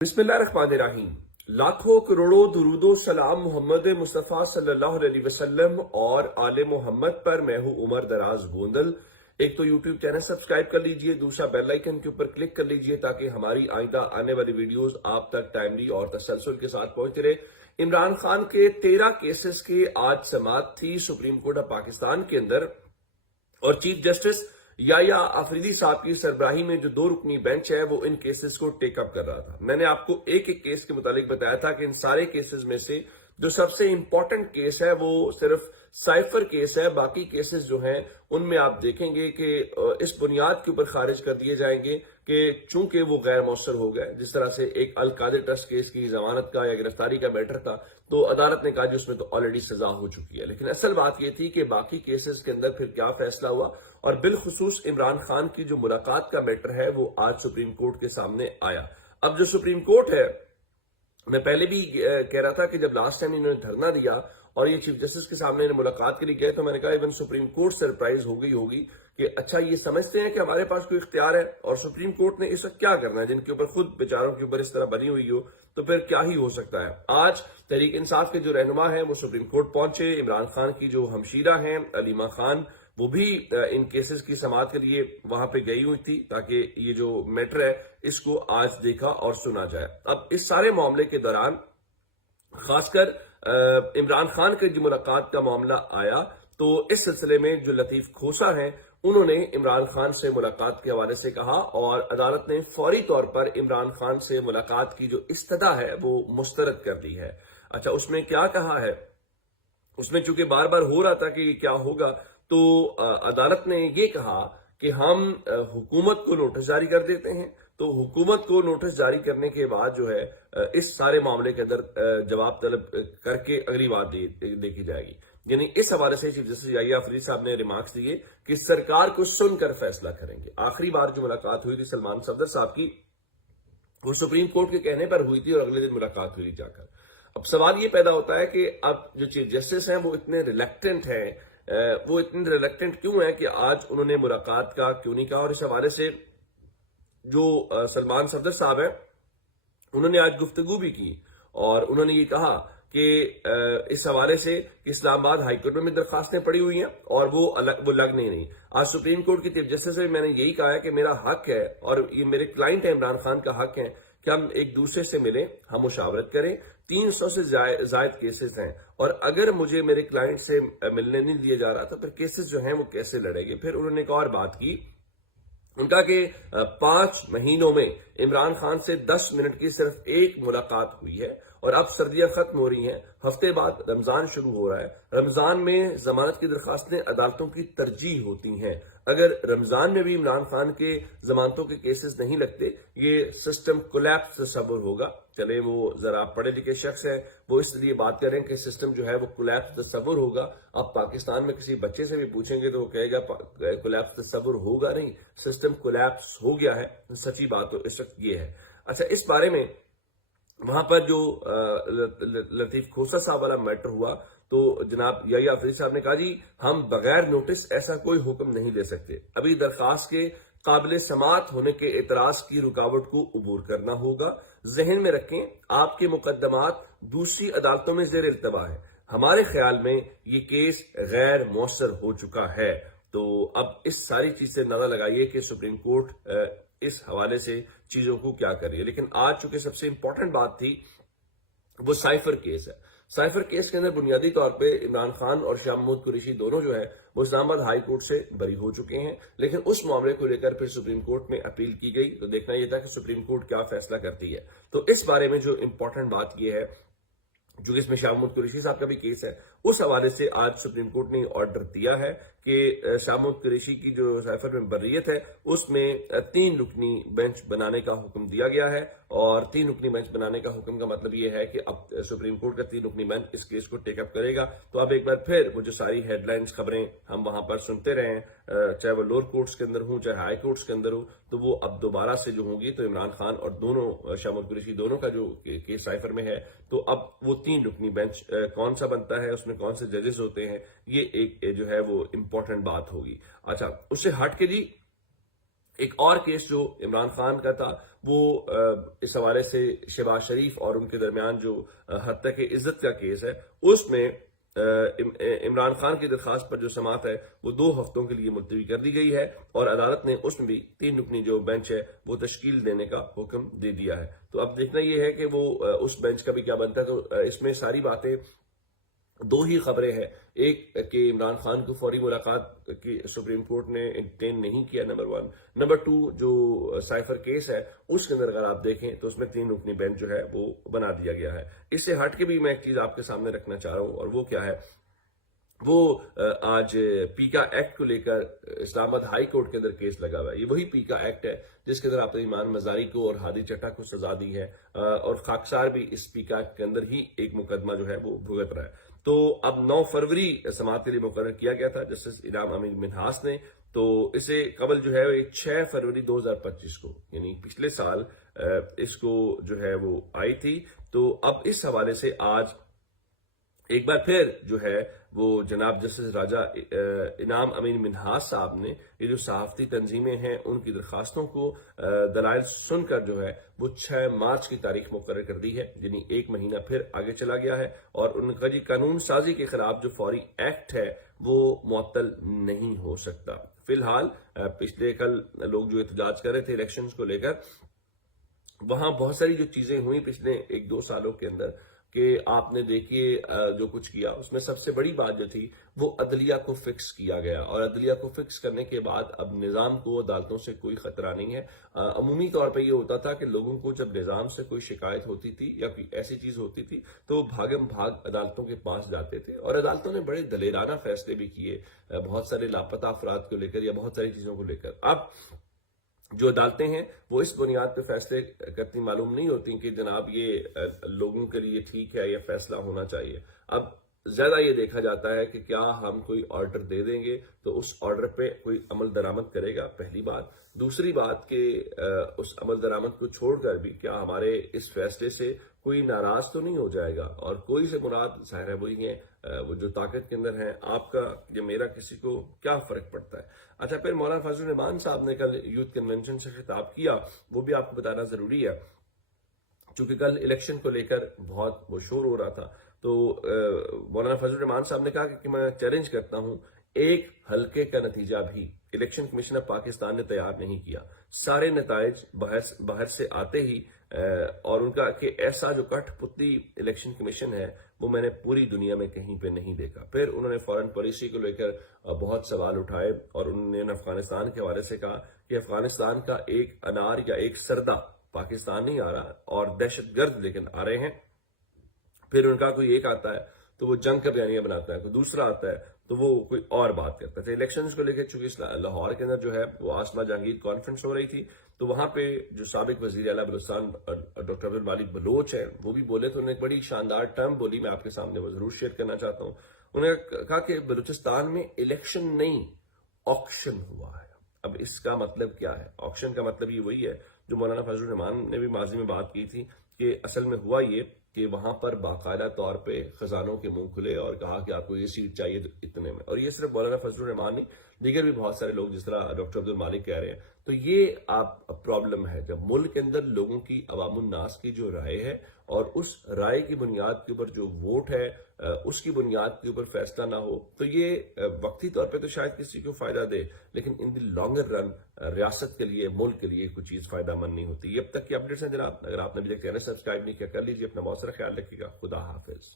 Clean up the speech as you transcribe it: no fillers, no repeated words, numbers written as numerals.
बिस्मिल्लाहिर्रहमानिर्रहीम। लाखों करोड़ों दुरूदो सलाम मोहम्मद मुस्तफ़ा सल्लल्लाहु अलैहि वसल्लम और आले मोहम्मद पर। मैं हूं उमर दराज गोंदल। एक तो यूट्यूब चैनल सब्सक्राइब कर लीजिए, दूसरा बेल आइकन के ऊपर क्लिक कर लीजिए ताकि हमारी आइंदा आने वाली वीडियोस आप तक टाइमली और तसलसल के साथ पहुंचते रहे। इमरान खान के 13 केसेस की आज समाअत थी सुप्रीम कोर्ट ऑफ पाकिस्तान के अंदर, और चीफ जस्टिस या आफरीदी साहब की सरबराही में जो 2 रुकनी बेंच है वो इन केसेस को टेकअप कर रहा था। मैंने आपको एक एक केस के मुतालिक बताया था कि इन सारे केसेस में से जो सबसे इंपॉर्टेंट केस है वो सिर्फ साइफर केस है। बाकी केसेस जो हैं उनमें आप देखेंगे कि इस बुनियाद के ऊपर खारिज कर दिए जाएंगे कि चूंकि वो गैर मौसर हो गए। जिस तरह से एक अल कादिर ट्रस्ट केस की जमानत का या गिरफ्तारी का मैटर था, तो अदालत ने कहा कि उसमें तो ऑलरेडी सजा हो चुकी है। लेकिन असल बात यह थी कि बाकी केसेस के अंदर फिर क्या फैसला हुआ, और बिलखुसूस इमरान खान की जो मुलाकात का मैटर है वो आज सुप्रीम कोर्ट के सामने आया। अब जो सुप्रीम कोर्ट है, मैं पहले भी कह रहा था कि जब लास्ट टाइम इन्होंने धरना दिया और ये चीफ जस्टिस के सामने मुलाकात के लिए गए, तो मैंने कहा इवन सुप्रीम कोर्ट सरप्राइज हो गई होगी कि अच्छा ये समझते हैं कि हमारे पास कोई इख्तियार है, और सुप्रीम कोर्ट ने इस वक्त क्या करना है। जिनके ऊपर खुद बेचारों के ऊपर इस तरह बनी हुई हो तो फिर क्या ही हो सकता है। आज तहरीक इंसाफ के जो रहनुमा है वो सुप्रीम कोर्ट पहुंचे। इमरान खान की जो हमशीरा हैं अलीमा खान, वो भी इन केसेस की समाअत के लिए वहां पे गई हुई थी ताकि ये जो मैटर है इसको आज देखा और सुना जाए। अब इस सारे मामले के दौरान खासकर इमरान खान की जो मुलाकात का मामला आया, तो इस सिलसिले में जो लतीफ खोसा हैं उन्होंने इमरान खान से मुलाकात के हवाले से कहा, और अदालत ने फौरी तौर पर इमरान खान से मुलाकात की जो इस्तदा है वो मुस्तरद कर दी है। अच्छा, उसमें क्या कहा है? उसमें चूंकि बार बार हो रहा था कि क्या होगा, तो अदालत ने ये कहा कि हम हुकूमत को नोटिस जारी कर देते हैं। तो हुकूमत को नोटिस जारी करने के बाद जो है इस सारे मामले के अंदर जवाब तलब करके अगली बात देखी जाएगी। यानी इस हवाले से चीफ जस्टिस या आफरीदी साहब ने रिमार्क्स दिए कि सरकार को सुनकर फैसला करेंगे। आखिरी बार जो मुलाकात हुई थी सलमान सफदर साहब की, वो सुप्रीम कोर्ट के कहने पर हुई थी और अगले दिन मुलाकात हुई जाकर। अब सवाल ये पैदा होता है कि अब जो चीफ जस्टिस हैं वो इतने रिलेक्टेंट हैं, वो इतने रिलेक्टेंट क्यों हैं कि आज उन्होंने मुलाकात का क्यों नहीं कहा। और इस हवाले से जो सलमान सफदर साहब हैं उन्होंने आज गुफ्तगू भी की, और उन्होंने ये कहा कि इस हवाले से इस्लामाबाद हाईकोर्ट में दरखास्तें पड़ी हुई हैं और वो लग नहीं रही। आज सुप्रीम कोर्ट की चीफ जस्टिस से मैंने यही कहा है कि मेरा हक है और ये मेरे क्लाइंट है इमरान खान का हक है कि हम एक दूसरे से मिलें, हम मुशावरत करें। 300 से जायद केसेस हैं, और अगर मुझे मेरे क्लाइंट से मिलने नहीं दिया जा रहा था फिर केसेस जो हैं वो कैसे लड़ेंगे। फिर उन्होंने एक और बात की, उनका कि 5 महीनों में इमरान खान से 10 मिनट की सिर्फ एक मुलाकात हुई है, और अब सर्दियां खत्म हो रही हैं, हफ्ते बाद रमजान शुरू हो रहा है। रमजान में जमानत की दरखास्तें अदालतों की तरजीह होती हैं। अगर रमजान में भी इमरान खान के जमानतों के केसेस नहीं लगते, ये सिस्टम कोलैप्स तस्वुर होगा। चले वो जरा पढ़े लिखे शख्स है, वो इसलिए बात करें कि सिस्टम जो है वो कोलैप्स तस्वुर होगा। अब पाकिस्तान में किसी बच्चे से भी पूछेंगे तो वो कहेगा कोलैप्स तस्वुर होगा नहीं, सिस्टम कोलैप्स हो गया है। सच्ची बात तो इस वक्त ये है। अच्छा, इस बारे में वहां पर जो लतीफ खोसा साहब वाला मैटर हुआ, तो जनाब या आफरीदी साहब ने कहा जी हम बगैर नोटिस ऐसा कोई हुक्म नहीं दे सकते। अभी दरखास्त के काबिल समाअत होने के एतराज की रुकावट को अबूर करना होगा। जहन में रखें, आपके मुकदमात दूसरी अदालतों में जेर इल्तवा है। हमारे ख्याल में ये केस गैर मौसर हो चुका है। तो अब इस सारी चीज से अंदाजा लगाइए कि सुप्रीम कोर्ट इस हवाले से चीजों को क्या कर रही है। लेकिन आज चूंकि सबसे इंपॉर्टेंट बात थी वो साइफर केस है। साइफर केस के अंदर बुनियादी तौर पे इमरान खान और शाह महमूद कुरैशी दोनों जो है वो इस्लामाबाद हाई कोर्ट से बरी हो चुके हैं। लेकिन उस मामले को लेकर फिर सुप्रीम कोर्ट में अपील की गई, तो देखना यह था कि सुप्रीम कोर्ट क्या फैसला करती है। तो इस बारे में जो इंपॉर्टेंट बात यह है, जो इसमें शाह महमूद कुरैशी साहब का भी केस है, उस हवाले से आज सुप्रीम कोर्ट ने ऑर्डर दिया है कि शाह महमूद कुरैशी की जो साइफर में बर्रियत है उसमें 3 रुकनी बेंच बनाने का हुक्म दिया गया है। और 3 रुकनी बेंच बनाने का हुक्म का मतलब यह है कि अब सुप्रीम कोर्ट का 3 रुकनी बेंच इस केस को टेकअप करेगा। तो अब एक बार फिर वो जो सारी हेडलाइंस खबरें हम वहां पर सुनते रहे हैं, चाहे वो लोअर कोर्ट्स के अंदर हो चाहे हाई कोर्ट्स के अंदर हो, तो वो अब दोबारा से जो होंगी तो इमरान खान और दोनों शाह महमूद कुरैशी दोनों का जो केस साइफर में है, तो अब वो 3 रुकनी बेंच कौन सा बनता है, उसमें कौन से जजेस होते हैं, ये एक जो है वो इंपॉर्टेंट बात होगी। अच्छा, उससे हट के जी ایک اور کیس جو عمران خان کا تھا وہ اس حوالے سے شہباز شریف اور ان کے درمیان جو حد تک عزت کا کیس ہے، اس میں عمران خان کی درخواست پر جو سماعت ہے وہ 2 ہفتوں کے لیے ملتوی کر دی گئی ہے، اور عدالت نے اس میں بھی 3 رکنی جو بینچ ہے وہ تشکیل دینے کا حکم دے دیا ہے۔ تو اب دیکھنا یہ ہے کہ وہ اس بینچ کا بھی کیا بنتا ہے۔ تو اس میں ساری باتیں 2 ہی خبریں ہیں، ایک کہ عمران خان کو فوری ملاقات کی سپریم کورٹ نے انٹرٹین نہیں کیا، نمبر 1، نمبر 2 جو سائفر کیس ہے اس کے اندر اگر آپ دیکھیں تو اس میں 3 رکنی بینچ جو ہے وہ بنا دیا گیا ہے۔ اس سے ہٹ کے بھی میں ایک چیز آپ کے سامنے رکھنا چاہ رہا ہوں، اور وہ کیا ہے، وہ آج پیکا ایکٹ کو لے کر اسلام آباد ہائی کورٹ کے اندر کیس لگا ہوا ہے۔ یہ وہی پیکا ایکٹ ہے جس کے اندر آپ نے ایمان مزاری کو اور ہادی چٹا کو سزا دی ہے، اور خاکسار بھی اس پیکا ایکٹ کے اندر ہی ایک مقدمہ جو ہے وہ بھگت رہا ہے۔ تو اب 9 فروری سماعت کے لیے مقرر کیا گیا تھا جسٹس انعام امین منہاس نے، تو اسے قبل جو ہے 6 فروری 2025 کو، یعنی پچھلے سال اس کو جو ہے وہ آئی تھی۔ تو اب اس حوالے سے آج ایک بار پھر جو ہے وہ جناب جسٹس راجہ انعام امین منہاس صاحب نے یہ جو صحافتی تنظیمیں ہیں ان کی درخواستوں کو دلائل سن کر جو ہے وہ 6 مارچ کی تاریخ مقرر کر دی ہے، یعنی 1 مہینہ پھر آگے چلا گیا ہے، اور ان کا قانون سازی کے خلاف جو فوری ایکٹ ہے وہ معطل نہیں ہو سکتا۔ فی الحال پچھلے کل لوگ جو احتجاج کر رہے تھے الیکشنز کو لے کر، وہاں بہت ساری جو چیزیں ہوئی پچھلے 1-2 سالوں کے اندر کہ آپ نے دیکھیے جو کچھ کیا، اس میں سب سے بڑی بات جو تھی وہ عدلیہ کو فکس کیا گیا، اور عدلیہ کو فکس کرنے کے بعد اب نظام کو عدالتوں سے کوئی خطرہ نہیں ہے۔ عمومی طور پہ یہ ہوتا تھا کہ لوگوں کو جب نظام سے کوئی شکایت ہوتی تھی یا کوئی ایسی چیز ہوتی تھی تو وہ بھاگم بھاگ عدالتوں کے پاس جاتے تھے، اور عدالتوں نے بڑے دلیرانہ فیصلے بھی کیے بہت سارے لاپتہ افراد کو لے کر یا بہت ساری چیزوں کو لے کر۔ اب جو عدالتیں ہیں وہ اس بنیاد پہ فیصلے کرتی معلوم نہیں ہوتی کہ جناب یہ لوگوں کے لیے ٹھیک ہے، یہ فیصلہ ہونا چاہیے۔ اب زیادہ یہ دیکھا جاتا ہے کہ کیا ہم کوئی آرڈر دے دیں گے تو اس آرڈر پہ کوئی عمل درآمد کرے گا، پہلی بات۔ دوسری بات کہ اس عمل درآمد کو چھوڑ کر بھی کیا ہمارے اس فیصلے سے کوئی ناراض تو نہیں ہو جائے گا، اور کوئی سے مراد ظاہر ہے وہی ہیں وہ جو طاقت کے اندر ہیں، آپ کا یا میرا، کسی کو کیا فرق پڑتا ہے۔ اچھا، پھر مولانا فضل الرحمان صاحب نے کل یوتھ کنونشن سے خطاب کیا، وہ بھی آپ کو بتانا ضروری ہے، چونکہ کل الیکشن کو لے کر بہت وہ شور ہو رہا تھا۔ تو مولانا فضل الرحمان صاحب نے کہا کہ میں چیلنج کرتا ہوں، ایک حلقے کا نتیجہ بھی الیکشن کمیشن آف پاکستان نے تیار نہیں کیا، سارے نتائج باہر سے آتے ہی، اور ان کا کہ ایسا جو کٹھ پتلی الیکشن کمیشن ہے وہ میں نے پوری دنیا میں کہیں پہ نہیں دیکھا۔ پھر انہوں نے فارن پالیسی کو لے کر بہت سوال اٹھائے، اور انہوں نے افغانستان کے حوالے سے کہا کہ افغانستان کا ایک انار یا ایک سردہ پاکستان نہیں آ رہا، اور دہشت گرد لیکن آ رہے ہیں۔ پھر ان کا کوئی ایک آتا ہے تو وہ جنگ کا بیانیہ بناتا ہے، کوئی دوسرا آتا ہے تو وہ کوئی اور بات کرتا ہے۔ الیکشنز کو لے کے چونکہ لاہور کے اندر جو ہے وہ آسما جہانگیر کانفرنس ہو رہی تھی، تو وہاں پہ جو سابق وزیر اعلیٰ بلوچستان ڈاکٹر عبد المالک بلوچ ہیں وہ بھی بولے، تو انہوں نے ایک بڑی شاندار ٹرم بولی، میں آپ کے سامنے وہ ضرور شیئر کرنا چاہتا ہوں۔ انہوں نے کہا کہ بلوچستان میں الیکشن نہیں، آکشن ہوا ہے۔ اب اس کا مطلب کیا ہے؟ آکشن کا مطلب یہ وہی ہے جو مولانا فضل الرحمان نے بھی ماضی میں بات کی تھی، کہ اصل میں ہوا یہ کہ وہاں پر باقاعدہ طور پہ خزانوں کے منہ کھلے اور کہا کہ آپ کو یہ سیٹ چاہیے تو اتنے میں، اور یہ صرف مولانا فضل الرحمان نہیں، دیگر بھی بہت سارے لوگ جس طرح ڈاکٹر عبد المالک کہہ رہے ہیں۔ تو یہ آپ پرابلم ہے جب ملک کے اندر لوگوں کی، عوام الناس کی جو رائے ہے، اور اس رائے کی بنیاد کے اوپر جو ووٹ ہے اس کی بنیاد کے اوپر فیصلہ نہ ہو، تو یہ وقتی طور پہ تو شاید کسی کو فائدہ دے، لیکن ان دی لانگر رن ریاست کے لیے، ملک کے لیے کوئی چیز فائدہ مند نہیں ہوتی۔ اب تک کی اپڈیٹس ہیں جناب، اگر آپ نے ابھی تک چینل سبسکرائب نہیں کیا کر لیجیے، اپنا بہت سارا خیال رکھیے گا۔ خدا حافظ۔